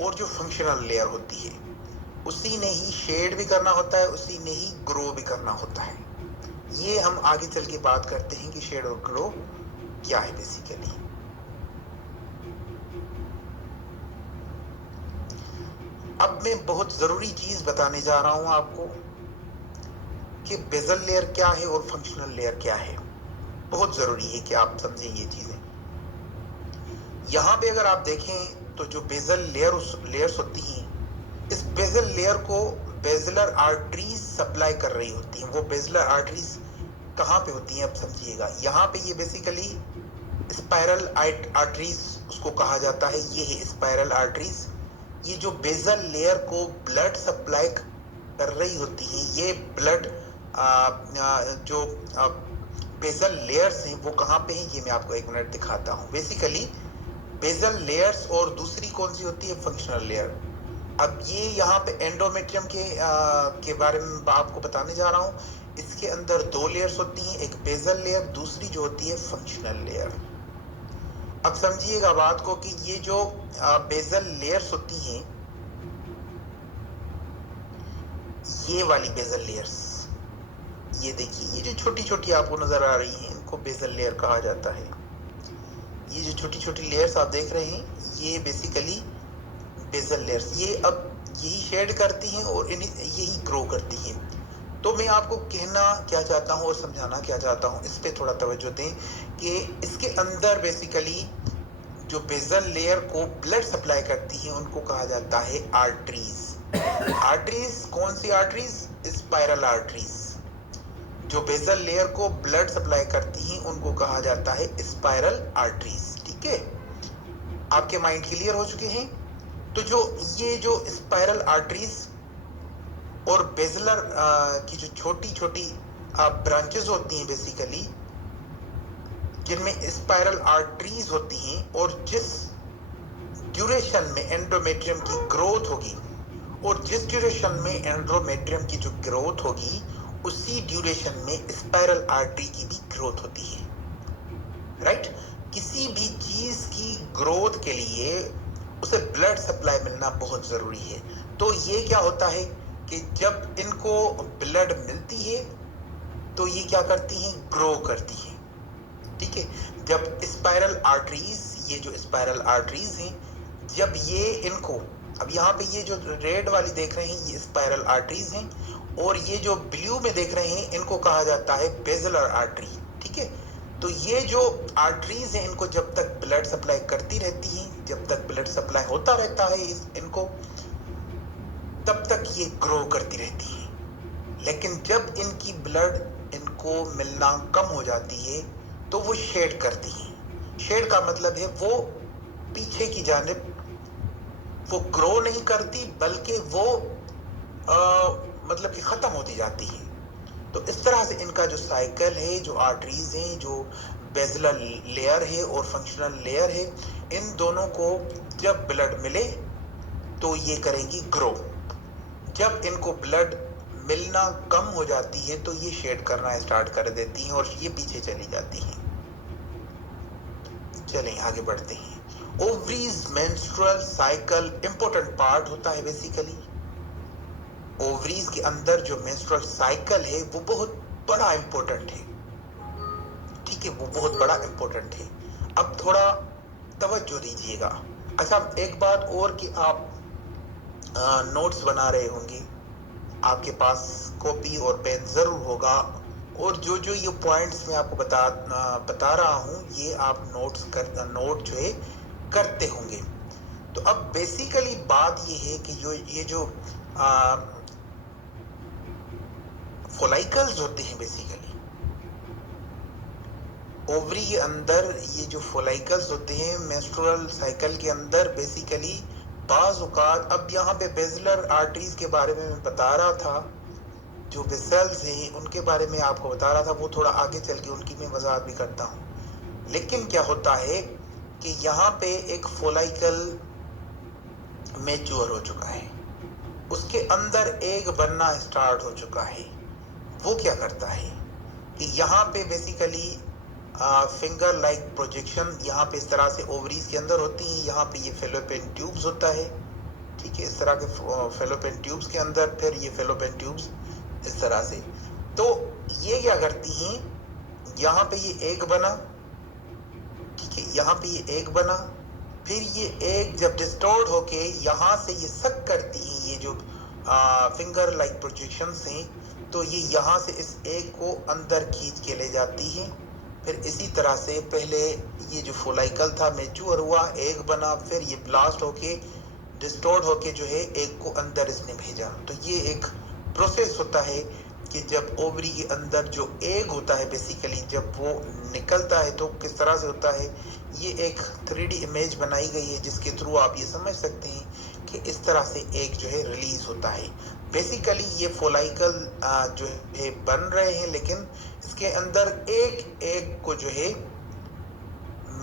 और जो functional layer होती है, उसी ने ही शेड भी करना होता है, उसी ने ही ग्रो भी करना होता है। ये हम आगे चल के बात करते हैं कि शेड और ग्रो क्या है बेसिकली। अब मैं बहुत जरूरी चीज बताने जा रहा हूं आपको कि बेजल लेयर क्या है और फंक्शनल लेयर क्या है। बहुत जरूरी है कि आप समझें ये चीजें। यहां पे अगर आप देखें तो जो बेजल लेयर्स होती हैं, इस बेजल लेयर को बेजलर आर्टरीज सप्लाई कर रही होती हैं। वो बेजलर आर्टरीज कहां पे होती हैं, अब समझिएगा। यहाँ पे ये बेसिकली स्पाइरल आर्टरीज उसको कहा जाता है। ये है स्पाइरल आर्टरीज। ये जो बेजल लेयर को ब्लड सप्लाई कर रही होती हैं, ये ब्लड जो बेजल लेयर्स हैं वो कहाँ पे हैं, ये मैं आपको एक मिनट दिखाता हूँ। बेसिकली बेजल लेयर्स और दूसरी कौन सी होती है, फंक्शनल लेयर। अब ये यहाँ पे एंडोमेट्रियम के बारे में आपको बताने जा रहा हूँ। इसके अंदर दो लेयर्स होती हैं, एक बेजल लेयर, दूसरी जो होती है फंक्शनल लेयर। अब समझिएगा बात को कि ये जो बेजल लेयर्स होती हैं, ये वाली बेजल लेयर्स, ये देखिए, ये जो छोटी छोटी आपको नजर आ रही हैं, इनको बेजल लेयर कहा जाता है। ये जो छोटी छोटी लेयर्स आप देख रहे हैं, ये बेसिकली बेजल लेयर्स, ये अब यही शेड करती हैं और यही ग्रो करती हैं। तो मैं आपको कहना क्या चाहता हूं और समझाना क्या चाहता हूं, इस पे थोड़ा तवज्जो दें कि इसके अंदर बेसिकली जो बेजल लेयर को ब्लड सप्लाई करती है उनको कहा जाता है आर्टरीज। आर्टरीज कौन सी आर्टरीज, स्पाइरल आर्टरीज। जो बेजल लेयर को ब्लड सप्लाई करती हैं उनको कहा जाता है स्पाइरल आर्टरीज। ठीक है, आपके माइंड क्लियर हो चुके हैं। तो जो ये जो स्पाइरल आर्टरीज और बेजलर की जो छोटी छोटी ब्रांचेस होती हैं बेसिकली, जिनमें स्पाइरल आर्टरीज होती हैं, और जिस ड्यूरेशन में एंडोमेट्रियम की ग्रोथ होगी, और जिस ड्यूरेशन में एंडोमेट्रियम की जो ग्रोथ होगी, उसी ड्यूरेशन में स्पाइरल आर्टरी की भी ग्रोथ होती है। राइट, किसी भी चीज की ग्रोथ के लिए उसे ब्लड सप्लाई मिलना बहुत जरूरी है। तो ये क्या होता है कि जब इनको ब्लड मिलती है तो ये क्या करती हैं, ग्रो करती हैं। ठीक है, जब स्पाइरल आर्टरीज, ये जो स्पाइरल आर्टरीज हैं, जब ये इनको, अब यहाँ पे ये जो रेड वाली देख रहे हैं ये स्पाइरल आर्टरीज हैं, और ये जो ब्लू में देख रहे हैं इनको कहा जाता है बेजलर आर्टरी। ठीक है, तो ये जो आर्टरीज हैं इनको जब तक ब्लड सप्लाई करती रहती हैं, जब तक ब्लड सप्लाई होता रहता है इनको, तब तक ये ग्रो करती रहती है। लेकिन जब इनकी ब्लड इनको मिलना कम हो जाती है तो वो शेड करती है। शेड का मतलब है वो पीछे की जानिब वो ग्रो नहीं करती, बल्कि वो मतलब कि खत्म होती जाती है। तो इस तरह से इनका जो साइकिल है, जो आर्टरीज हैं, जो बेजलर लेयर है और फंक्शनल लेयर है, इन दोनों को जब ब्लड मिले तो ये करेंगी ग्रो। जब इनको ब्लड मिलना कम हो जाती है तो ये शेड करना स्टार्ट कर देती हैं और ये पीछे चली जाती हैं। चलें आगे बढ़ते हैं। Ovaries menstrual cycle important part होता है बेसिकली। ओवरीज के अंदर जो मेंस्ट्रुअल साइकिल है वो बहुत बड़ा इंपॉर्टेंट है। ठीक है, वो बहुत बड़ा इंपॉर्टेंट है। अब थोड़ा तवज्जो दीजिएगा। अच्छा, एक बात और कि आप नोट्स बना रहे होंगे, आपके पास कॉपी और पेन जरूर होगा, और जो जो ये पॉइंट्स मैं आपको बता रहा हूँ ये आप नोट जो है करते होंगे। तो अब बेसिकली बात ये है कि ये जो फोलाइकल्स होते हैं बेसिकली ओवरी के अंदर, ये जो फोलाइकल्स होते हैं मेंस्ट्रुअल साइकिल के अंदर बेसिकली बाज औकात, अब यहाँ पे बेजलर आर्टरीज के बारे में मैं बता रहा था, जो वेसल्स हैं उनके बारे में आपको बता रहा था, वो थोड़ा आगे चल के उनकी मैं वजाहत भी करता हूँ। लेकिन क्या होता है कि यहाँ पे एक फोलाइकल मैच्योर हो चुका है, उसके अंदर एग बनना स्टार्ट हो चुका है। वो क्या करता है कि यहाँ पे बेसिकली फिंगर लाइक प्रोजेक्शन यहाँ पे इस तरह से ओवरीज के अंदर होती है। यहाँ पे ये फेलोपियन ट्यूब्स होता है, ठीक है, इस तरह के फेलोपियन ट्यूब्स के अंदर, फिर ये फेलोपियन ट्यूब्स इस तरह से। तो ये क्या करती हैं, यहाँ पे ये एग बना, ठीक है, यहाँ पे ये एग बना, फिर ये एग जब डिस्टोर्ड होके यहाँ से ये सक करती हैं, ये जो फिंगर लाइक प्रोजेक्शंस हैं, तो ये यहाँ से इस एग को अंदर खींच के ले जाती हैं। फिर इसी तरह से पहले ये जो फोलाइकल था मैच्योर हुआ, एग बना, फिर ये ब्लास्ट होके डिस्टोर्ड होके जो है एग को अंदर इसने भेजा। तो ये एक प्रोसेस होता है कि जब ओवरी के अंदर जो एग होता है बेसिकली जब वो निकलता है तो किस तरह से होता है। ये एक 3D इमेज बनाई गई है जिसके थ्रू आप ये समझ सकते हैं कि इस तरह से एग जो है रिलीज होता है। बेसिकली ये फोलाइकल जो है बन रहे हैं, लेकिन इसके अंदर एक एग को जो है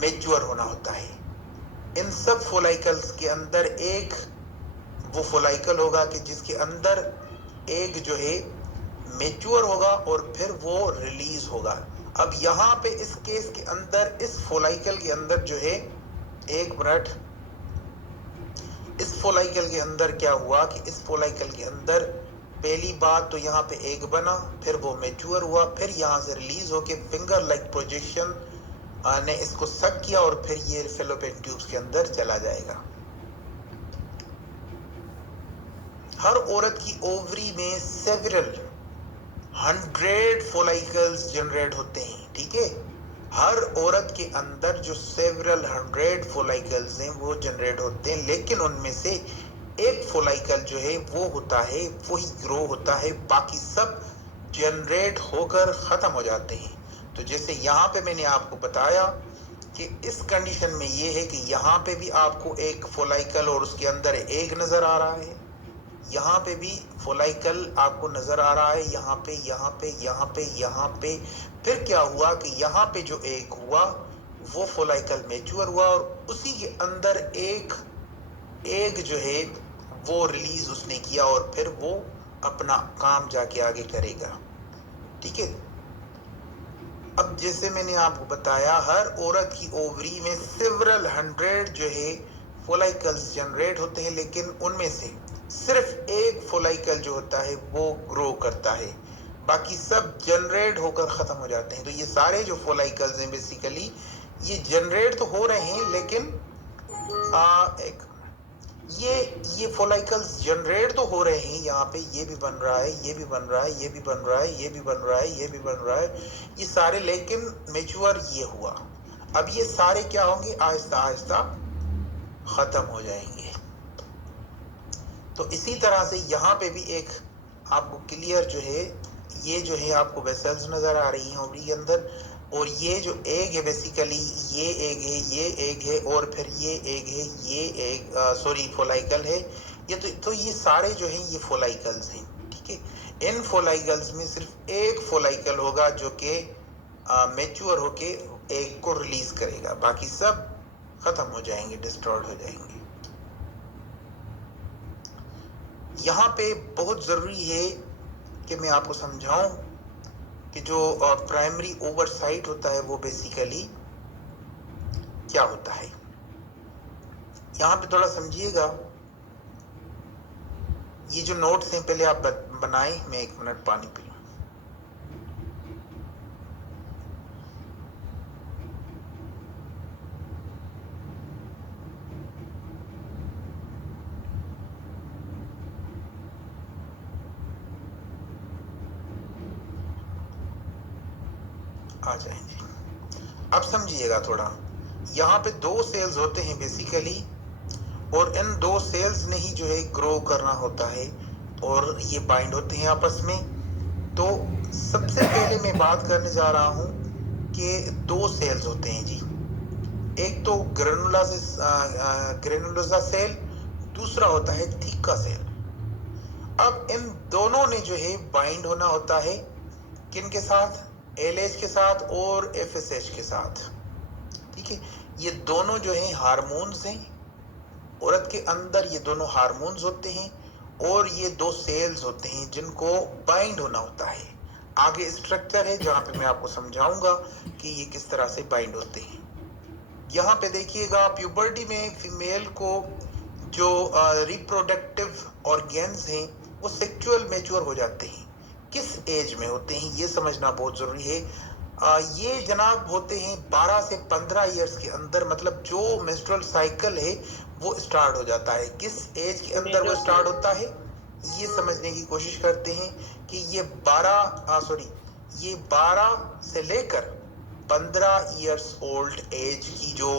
मैच्योर होना होता है। इन सब फोलाइकल्स के अंदर एक वो फोलाइकल होगा कि जिसके अंदर एग जो है मैच्योर होगा और फिर वो रिलीज होगा। अब यहाँ पे इस केस के अंदर इस फोलाइकल के अंदर जो है, एक मिनट, इस फोलाइकल के अंदर क्या हुआ कि इस फोलाइकल के अंदर पहली बात तो यहाँ पे एग बना, फिर वो मैच्योर हुआ, फिर यहाँ से रिलीज होके फिंगर लाइक प्रोजेक्शन ने इसको सक किया और फिर ये फेलोपियन ट्यूब्स के अंदर चला जाएगा। हर औरत की ओवरी में सेवरल 100 फोलाइकल्स जनरेट होते हैं, ठीक है। हर औरत के अंदर जो सेवरल 100 फोलाइकल्स हैं वो जनरेट होते हैं, लेकिन उनमें से एक फोलाइकल जो है वो होता है, वही ग्रो होता है, बाकी सब जनरेट होकर खत्म हो जाते हैं। तो जैसे यहाँ पे मैंने आपको बताया कि इस कंडीशन में ये है कि यहाँ पे भी आपको एक फोलाइकल और उसके अंदर एग नजर आ रहा है, यहाँ पे भी फोलाइकल आपको नजर आ रहा है, यहाँ पे, यहाँ पे, यहाँ पे, यहाँ पे। फिर क्या हुआ कि यहाँ पे जो एग हुआ वो फोलाइकल मैच्योर हुआ और उसी के अंदर एक एग जो है वो रिलीज उसने किया और फिर वो अपना काम जाके आगे करेगा, ठीक है। अब जैसे मैंने आपको बताया हर औरत की ओवरी में सेवरल 100 जो है फोलाइकल्स जनरेट होते हैं, लेकिन उनमें से सिर्फ एक फोलाइकल जो होता है वो ग्रो करता है, बाकी सब जनरेट होकर खत्म हो जाते हैं। तो ये सारे जो फोलाइकल्स हैं बेसिकली ये जनरेट तो हो रहे हैं, लेकिन एक ये फोलाइकल्स जनरेट तो हो रहे हैं, यहाँ पे ये भी बन रहा है, ये भी बन रहा है, ये भी बन रहा है, ये भी बन रहा है, ये भी बन रहा है, ये सारे, लेकिन मैच्योर ये हुआ। अब ये सारे क्या होंगे, आहिस्ता आहिस्ता खत्म हो जाएंगे। तो इसी तरह से यहाँ पे भी एक आपको क्लियर जो है, ये जो है आपको वेसल्स नजर आ रही हैं ओवरी के अंदर, और ये जो एग है बेसिकली ये एग है, ये एग है, और फिर ये एग है, ये एग सॉरी फोलाइकल है। ये तो ये सारे जो हैं ये फोलाइकल्स हैं, ठीक है। इन फोलाइकल्स में सिर्फ एक फोलाइकल होगा जो कि मैच्योर होके एग को रिलीज करेगा, बाकी सब खत्म हो जाएंगे, डिस्ट्रॉयड हो जाएंगे। यहाँ पे बहुत जरूरी है कि मैं आपको समझाऊं कि जो प्राइमरी ओवरसाइट होता है वो बेसिकली क्या होता है। यहाँ पे थोड़ा समझिएगा, ये जो नोट्स हैं पहले आप बनाएं, मैं 1 मिनट पानी पी लूं। आ जाएंगे। अब समझिएगा थोड़ा, यहाँ पे 2 सेल्स होते हैं बेसिकली, और इन 2 सेल्स ने ही जो है ग्रो करना होता है और ये बाइंड होते हैं आपस में। तो सबसे पहले मैं बात करने जा रहा हूँ कि 2 सेल्स होते हैं जी, एक तो ग्रेनुलोसा सेल, दूसरा होता है थीका सेल। अब इन दोनों ने जो है बाइंड होना होता है किन के साथ, LH के साथ और FSH के साथ, ठीक है। ये दोनों जो है हार्मोन्स हैं, औरत के अंदर ये दोनों हार्मोन्स होते हैं और ये 2 सेल्स होते हैं जिनको बाइंड होना होता है। आगे स्ट्रक्चर है जहां पे मैं आपको समझाऊंगा कि ये किस तरह से बाइंड होते हैं। यहाँ पे देखिएगा, प्यूबर्टी में फीमेल को जो रिप्रोडक्टिव ऑर्गेन्स हैं वो सेक्सुअल मैच्योर हो जाते हैं, किस एज में होते हैं ये समझना बहुत ज़रूरी है। ये जनाब होते हैं 12 से 15 इयर्स के अंदर, मतलब जो मेंस्ट्रुअल साइकिल है वो स्टार्ट हो जाता है। किस एज के अंदर वो स्टार्ट होता है ये समझने की कोशिश करते हैं कि ये 12 से लेकर 15 इयर्स ओल्ड एज की जो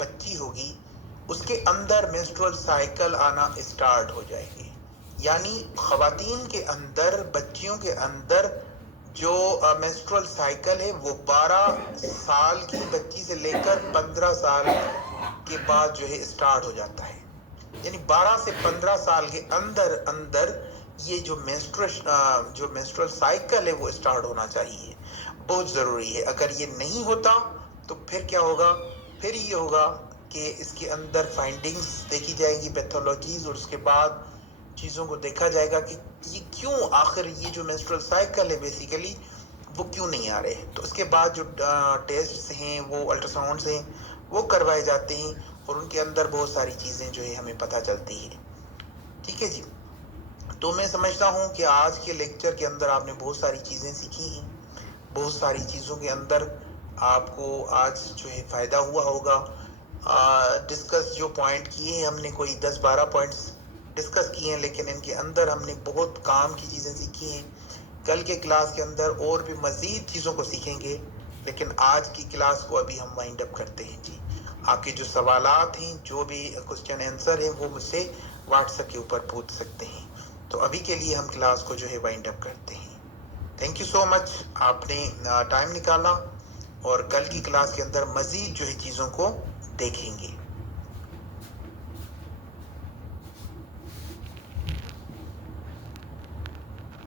बच्ची होगी उसके अंदर मेंस्ट्रुअल साइकिल आना स्टार्ट हो जाएंगे। यानी खवातीन के अंदर, बच्चियों के अंदर जो मेंस्ट्रुअल साइकिल है वो 12 साल की बच्ची से लेकर 15 साल के बाद जो है स्टार्ट हो जाता है। यानी 12 से 15 साल के अंदर अंदर ये जो मेंस्ट्रुअल साइकिल है वो स्टार्ट होना चाहिए, बहुत ज़रूरी है। अगर ये नहीं होता तो फिर क्या होगा, फिर ये होगा कि इसके अंदर फाइंडिंग्स देखी जाएंगी, पैथोलॉजीज, और उसके बाद चीज़ों को देखा जाएगा कि ये क्यों, आखिर ये जो मेंस्ट्रुअल साइकिल है बेसिकली वो क्यों नहीं आ रहे। तो उसके बाद जो टेस्ट हैं, वो अल्ट्रासाउंड्स हैं, वो करवाए जाते हैं और उनके अंदर बहुत सारी चीज़ें जो है हमें पता चलती है। ठीक है जी। तो मैं समझता हूँ कि आज के लेक्चर के अंदर आपने बहुत सारी चीज़ें सीखी हैं, बहुत सारी चीज़ों के अंदर आपको आज जो है फ़ायदा हुआ होगा। डिस्कस जो पॉइंट किए हैं हमने, कोई 10-12 पॉइंट्स डिस्कस किए हैं, लेकिन इनके अंदर हमने बहुत काम की चीज़ें सीखी हैं। कल के क्लास के अंदर और भी मज़ीद चीज़ों को सीखेंगे, लेकिन आज की क्लास को अभी हम वाइंड अप करते हैं जी। आपके जो सवालात हैं, जो भी क्वेश्चन आंसर हैं, वो मुझसे व्हाट्सएप के ऊपर पूछ सकते हैं। तो अभी के लिए हम क्लास को जो है वाइंड अप करते हैं। थैंक यू सो मच, आपने टाइम निकाला और कल की क्लास के अंदर मज़ीद जो है चीज़ों को देखेंगे।